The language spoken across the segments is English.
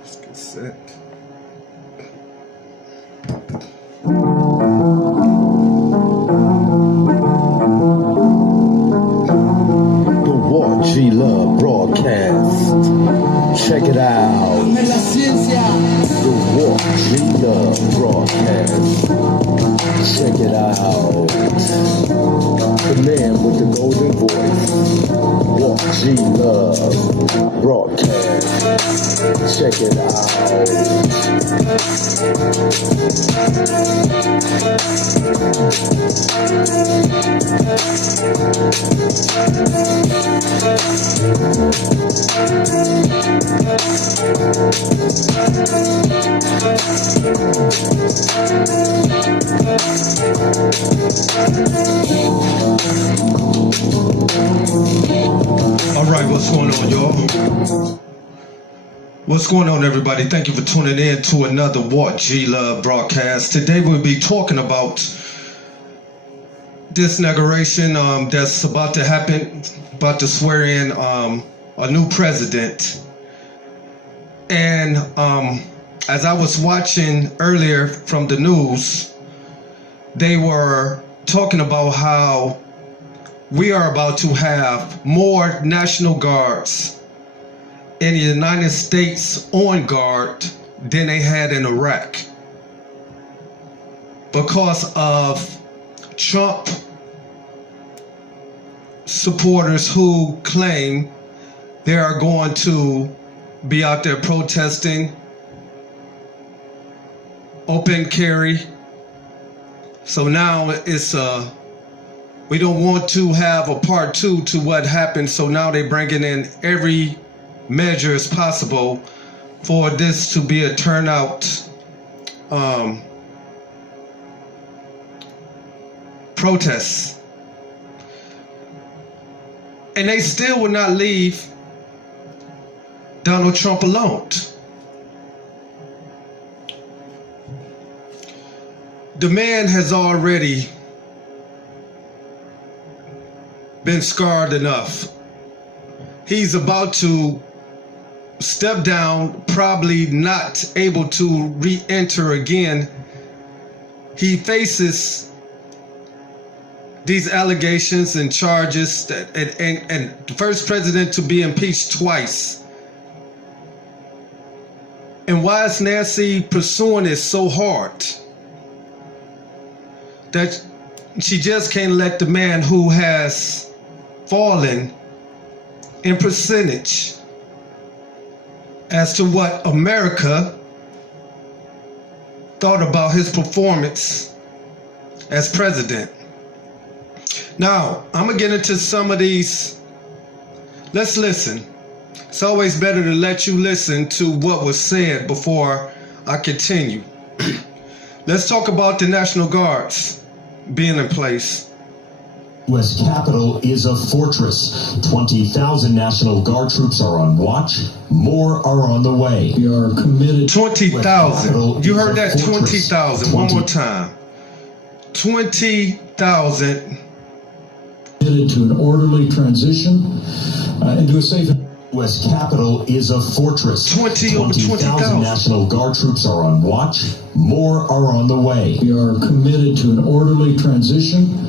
Let's get set. The Walt G Love broadcast. Check it out. The Walt G Love broadcast. Check it out. The man with the golden voice. Walt G Love broadcast. Check it out. All right, what's going on, y'all? What's going on, everybody? Thank you for tuning in to another Walt G Love broadcast. Today we'll be talking about this inauguration that's about to happen, about to swear in a new president. And as I was watching earlier from the news, they were talking about how we are about to have more National Guards in the United States on guard than they had in Iraq because of Trump supporters who claim they are going to be out there protesting, open carry. So now it's we don't want to have a part two to what happened, so now they're bringing in every measure as possible for this to be a turnout protest. And they still would not leave Donald Trump alone. The man has already been scarred enough. He's about to step down, probably not able to re-enter again. He faces these allegations and charges that, and the first president to be impeached twice. And why is Nancy pursuing it so hard? That she just can't let the man who has fallen in percentage as to what America thought about his performance as president. Now, I'm gonna get into some of these. Let's listen. It's always better to let you listen to what was said before I continue. Let's talk about the National Guards being in place. U.S. Capitol is a fortress. 20,000 National Guard troops are on watch. More are on the way. We are committed. 20,000. You heard that? 20,000. One more time. 20,000. Committed to an orderly transition and to a safe. U.S. Capitol is a fortress. 20,000 National Guard troops are on watch. More are on the way. We are committed to an orderly transition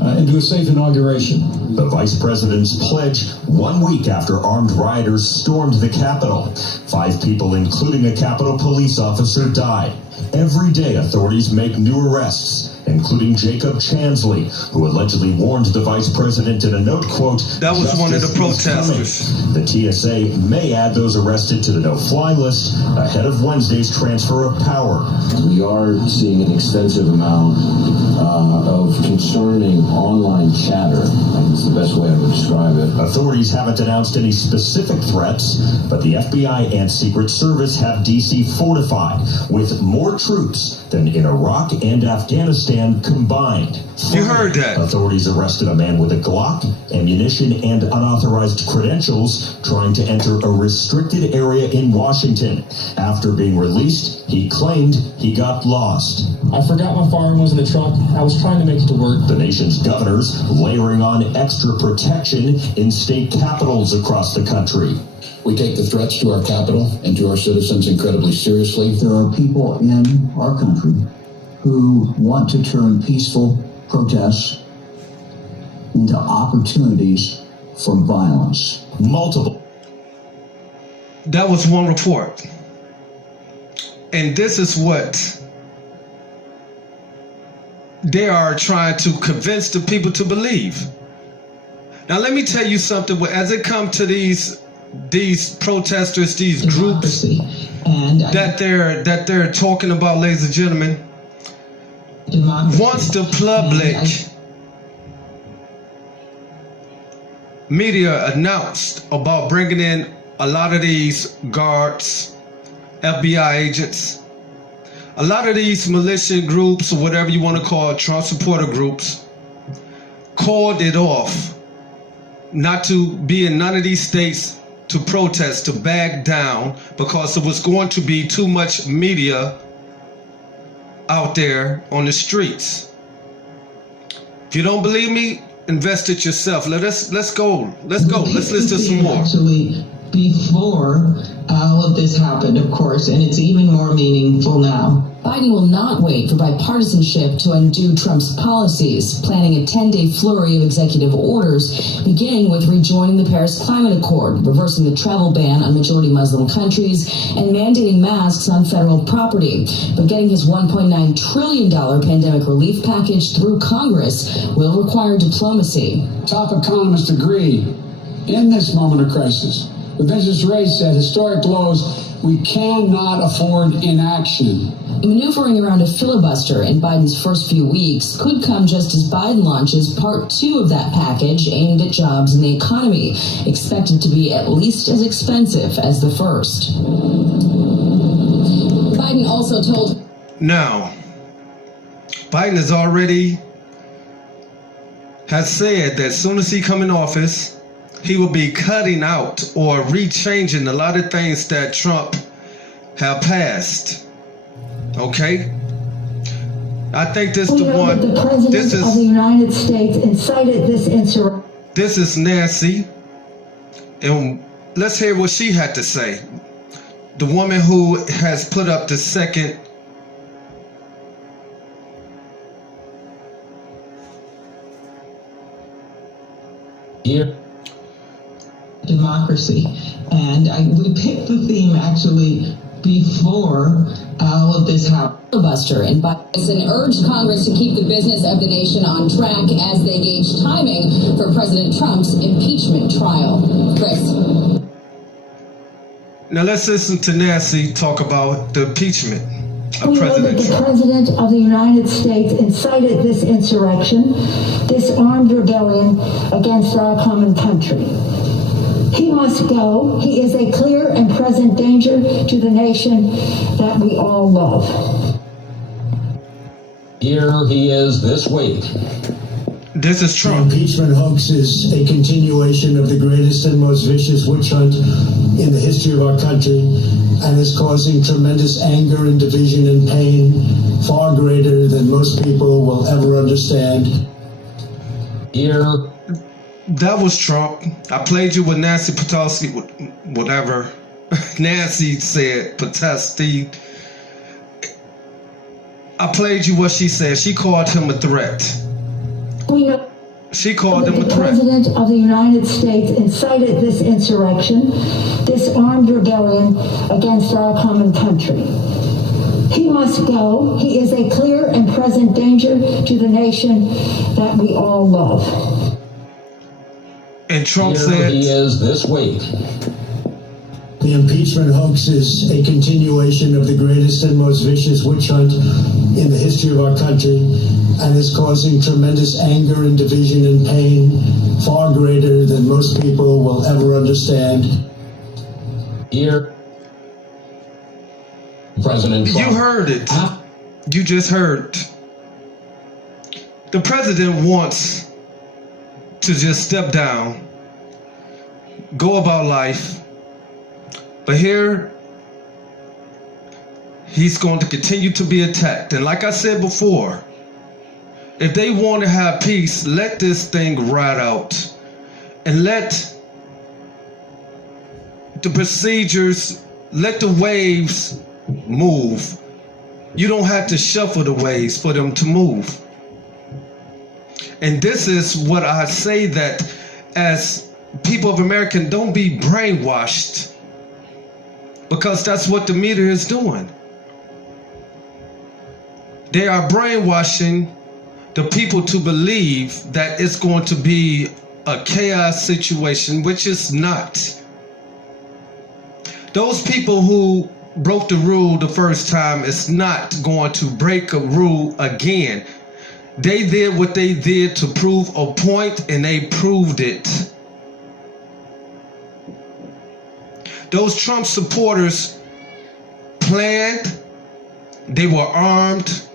and to a safe inauguration. The Vice President's pledge 1 week after armed rioters stormed the Capitol. 5 people, including a Capitol police officer, died. Every day, authorities make new arrests, including Jacob Chansley, who allegedly warned the vice president in a note, quote, that was one of the protesters. The TSA may add those arrested to the no-fly list ahead of Wednesday's transfer of power. We are seeing an extensive amount of concerning online chatter. That's the best way I would describe it. Authorities haven't announced any specific threats, but the FBI and Secret Service have D.C. fortified with more troops than in Iraq and Afghanistan combined. You heard that. Authorities arrested a man with a Glock, ammunition, and unauthorized credentials trying to enter a restricted area in Washington. After being released, he claimed he got lost. I forgot my firearm was in the truck. I was trying to make it to work. The nation's governors layering on extra protection in state capitals across the country. We take the threats to our capital and to our citizens incredibly seriously. There are people in our country who want to turn peaceful protests into opportunities for violence. Multiple. That was one report. And this is what they are trying to convince the people to believe. Now let me tell you something. As it comes to these protesters, these groups that they're talking about, ladies and gentlemen, once the public media announced about bringing in a lot of these guards, FBI agents, a lot of these militia groups, or whatever you want to call it, Trump supporter groups, called it off not to be in none of these states to protest, to back down, because it was going to be too much media out there on the streets. If you don't believe me, invest it yourself. Let's go. Let's listen to some more. Actually, before all of this happened, of course, and it's even more meaningful now. Biden will not wait for bipartisanship to undo Trump's policies, planning a 10-day flurry of executive orders, beginning with rejoining the Paris Climate Accord, reversing the travel ban on majority Muslim countries, and mandating masks on federal property. But getting his $1.9 trillion pandemic relief package through Congress will require diplomacy. Top economists agree, in this moment of crisis, with interest rates at historic lows, we cannot afford inaction. Maneuvering around a filibuster in Biden's first few weeks could come just as Biden launches part 2 of that package aimed at jobs and the economy, expected to be at least as expensive as the first. Biden also told... Now, Biden has said that as soon as he come in office, he will be cutting out or rechanging a lot of things that Trump have passed. Okay? I think this is the one. The President of the United States incited this insurrection. This is Nancy. And let's hear what she had to say. The woman who has put up the second here. Democracy. And we picked the theme actually before all of this happened. Filibuster and Biden urged Congress to keep the business of the nation on track as they gauge timing for President Trump's impeachment trial. Chris. Now let's listen to Nancy talk about the impeachment of We know that President the Trump. President of the United States incited this insurrection, this armed rebellion against our common country. He must go. He is a clear and present danger to the nation that we all love. Here he is this week. This is The Trump. impeachment hoax is a continuation of the greatest and most vicious witch hunt in the history of our country, and is causing tremendous anger and division and pain, far greater than most people will ever understand. Here. That was Trump. I played you with Nancy Pelosi, whatever Nancy said, Pelosi. I played you what she said. She called him a threat. We know She called that him a the threat. President of the United States incited this insurrection, this armed rebellion against our common country. He must go. He is a clear and present danger to the nation that we all love. And Trump Here said, he is this week. The impeachment hoax is a continuation of the greatest and most vicious witch hunt in the history of our country, and is causing tremendous anger and division and pain, far greater than most people will ever understand. Here. President Trump. you heard it. You just heard. The president wants to just step down, go about life, but here he's going to continue to be attacked. And like I said before, if they want to have peace, let this thing ride out and let the procedures, let the waves move. You don't have to shuffle the waves for them to move. And this is what I say, that as people of America, don't be brainwashed, because that's what the media is doing. They are brainwashing the people to believe that it's going to be a chaos situation, which is not. Those people who broke the rule the first time is not going to break a rule again. They did what they did to prove a point, and they proved it. Those Trump supporters planned, they were armed,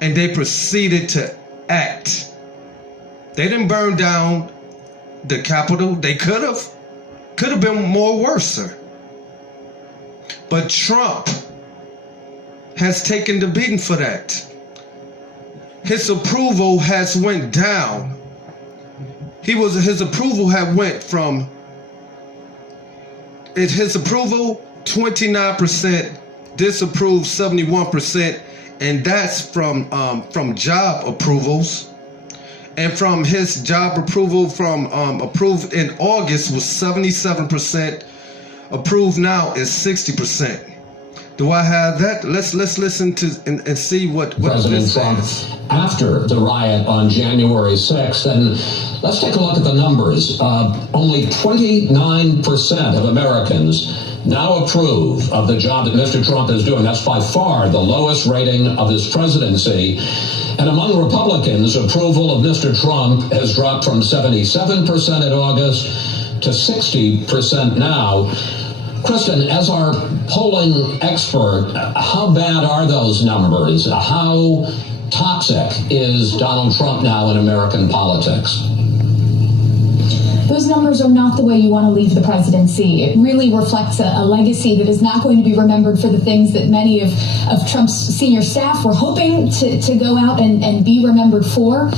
and they proceeded to act. They didn't burn down the Capitol. They could have been more worse. But Trump has taken the beating for that. His approval has went down. His approval had went from his approval 29%, disapproved 71%, and that's from job approvals. And from his job approval, from approved in August was 77%. Approved now is 60%. Do I have that? Let's listen to and see what President Trump after the riot on January 6th. And let's take a look at the numbers. Only 29% of Americans now approve of the job that Mr. Trump is doing. That's by far the lowest rating of his presidency. And among Republicans, approval of Mr. Trump has dropped from 77% in August to 60% now. Kristen, as our polling expert, how bad are those numbers? How toxic is Donald Trump now in American politics? Those numbers are not the way you want to leave the presidency. It really reflects a legacy that is not going to be remembered for the things that many of Trump's senior staff were hoping to go out and be remembered for.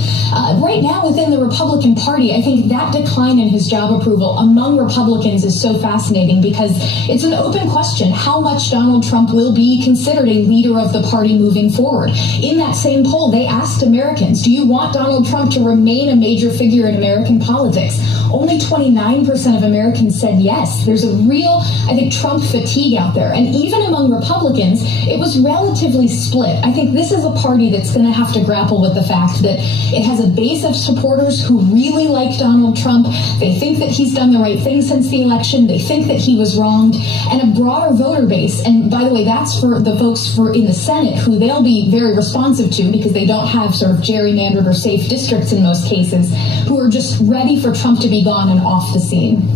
Right now, within the Republican Party, I think that decline in his job approval among Republicans is so fascinating, because it's an open question how much Donald Trump will be considered a leader of the party moving forward. In that same poll, they asked Americans, do you want Donald Trump to remain a major figure in American politics? Only 29% of Americans said yes. There's a real, I think, Trump fatigue out there. And even among Republicans, it was relatively split. I think this is a party that's going to have to grapple with the fact that it has a base of supporters who really like Donald Trump. They think that he's done the right thing since the election. They think that he was wronged. And a broader voter base. And by the way, that's for the folks in the Senate, who they'll be very responsive to, because they don't have sort of gerrymandered or safe districts in most cases, who are just ready for Trump to be gone and off the scene.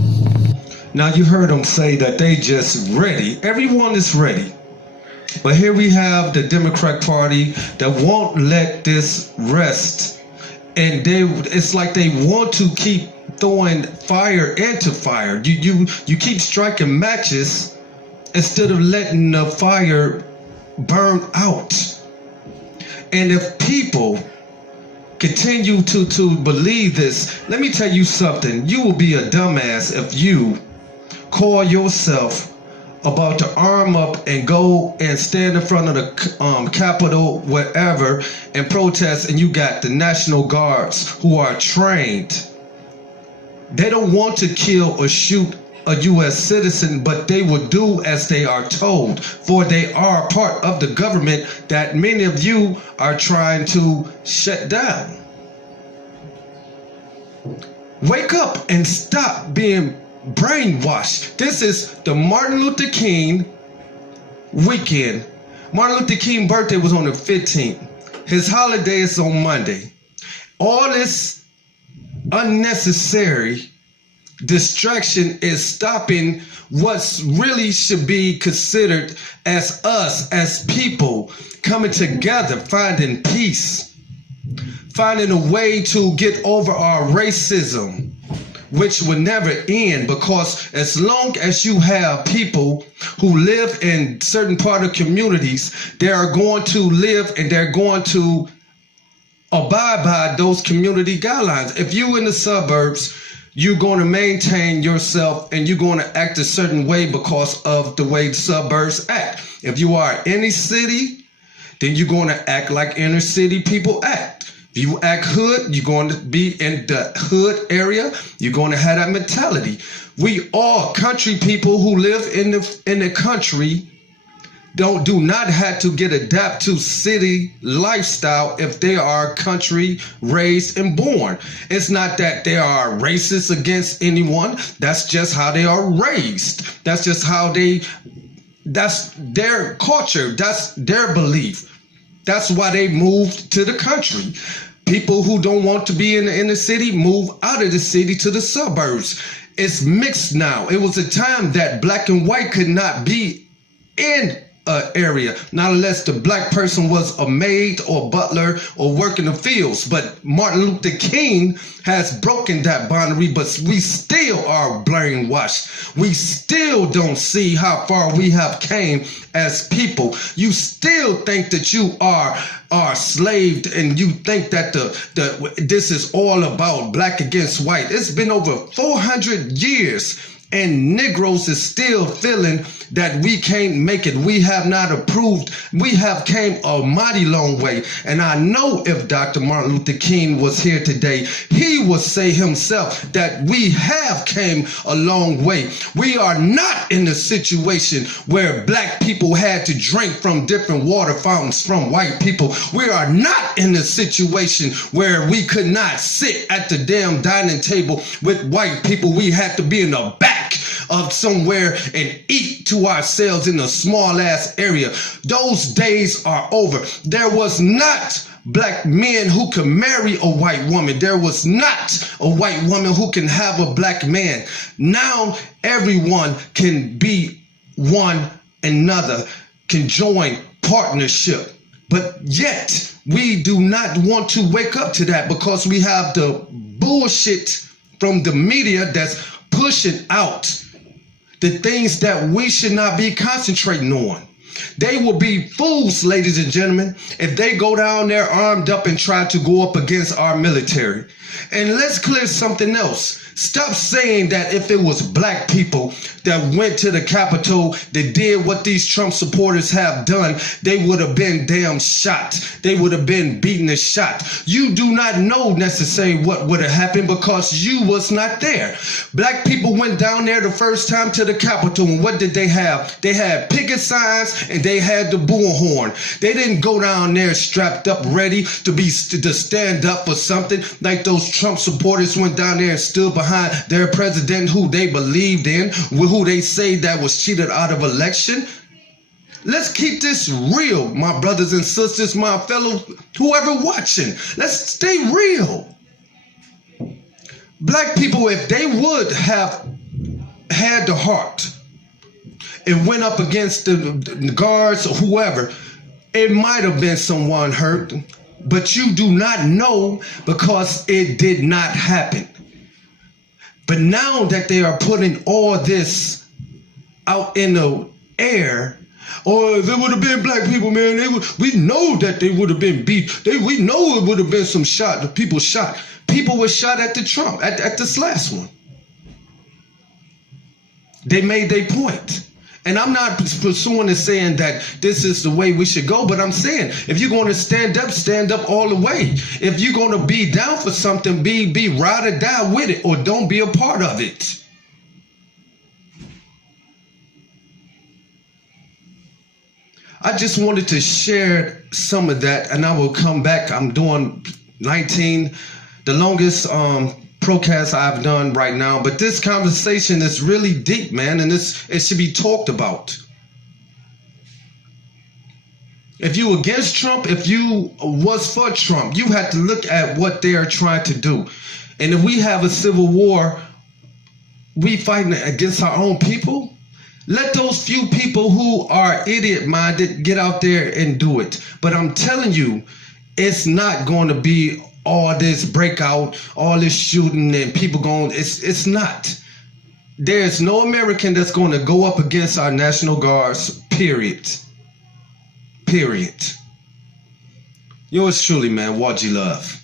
Now you heard them say that they just ready. Everyone is ready. But here we have the Democrat Party that won't let this rest. And it's like they want to keep throwing fire into fire. You keep striking matches instead of letting the fire burn out. And if people continue to believe this, let me tell you something. You will be a dumbass if you call yourself about to arm up and go and stand in front of the Capitol, wherever, and protest, and you got the National Guards who are trained. They don't want to kill or shoot a U.S. citizen, but they will do as they are told, for they are part of the government that many of you are trying to shut down. Wake up and stop being brainwashed. This is the Martin Luther King weekend. Martin Luther King's birthday was on the 15th. His holiday is on Monday. All this unnecessary distraction is stopping what's really should be considered as us as people coming together, finding peace, finding a way to get over our racism, which will never end, because as long as you have people who live in certain part of communities, they are going to live and they're going to abide by those community guidelines. If you in the suburbs, you're going to maintain yourself and you're going to act a certain way because of the way the suburbs act. If you are in a city, then you're going to act like inner city people act. If you act hood, you're going to be in the hood area. You're going to have that mentality. We all country people who live in the country do not have to get adapt to city lifestyle if they are country raised and born. It's not that they are racist against anyone. That's just how they are raised. That's just how that's their culture. That's their belief. That's why they moved to the country. People who don't want to be in the inner city move out of the city to the suburbs. It's mixed now. It was a time that black and white could not be in an area, not unless the black person was a maid or butler or work in the fields. But Martin Luther King has broken that boundary, but we still are brainwashed. We still don't see how far we have came as people. You still think that you are slaved, and you think that this is all about black against white. It's been over 400 years. And Negroes is still feeling that we can't make it. We have not approved. We have came a mighty long way. And I know if Dr. Martin Luther King was here today, he would say himself that we have came a long way. We are not in a situation where black people had to drink from different water fountains from white people. We are not in a situation where we could not sit at the damn dining table with white people. We had to be in the back of somewhere and eat to ourselves in a small ass area. Those days are over. There was not black men who could marry a white woman. There was not a white woman who can have a black man. Now everyone can be one another, can join partnership. But yet we do not want to wake up to that because we have the bullshit from the media that's pushing out the things that we should not be concentrating on. They will be fools, ladies and gentlemen, if they go down there armed up and try to go up against our military. And let's clear something else. Stop saying that if it was black people that went to the Capitol that did what these Trump supporters have done, they would have been damn shot. They would have been beaten and shot. You do not know necessarily what would have happened because you was not there. Black people went down there the first time to the Capitol, and what did they have? They had picket signs and they had the bullhorn. They didn't go down there strapped up ready to stand up for something like those Trump supporters went down there and stood behind their president who they believed in, who they say that was cheated out of election. Let's keep this real, my brothers and sisters, my fellow, whoever watching. Let's stay real. Black people, if they would have had the heart and went up against the guards or whoever, it might have been someone hurt, but you do not know because it did not happen. But now that they are putting all this out in the air, or if it would have been black people, man, we know that they would have been beat. We know it would have been some shot. People shot. People were shot at the Trump, at this last one. They made their point. And I'm not pursuing and saying that this is the way we should go, but I'm saying if you're going to stand up all the way. If you're going to be down for something, be ride or die with it, or don't be a part of it. I just wanted to share some of that, and I will come back. I'm doing 19, the longest procast I've done right now, but this conversation is really deep, man, and it should be talked about. If you against Trump, if you was for Trump, you have to look at what they are trying to do. And if we have a civil war, we fighting against our own people. Let those few people who are idiot-minded get out there and do it. But I'm telling you, it's not going to be all this breakout, all this shooting, and people going, it's not. There's no American that's going to go up against our National Guards, period. Period. Yours truly, man, Walt G. Love.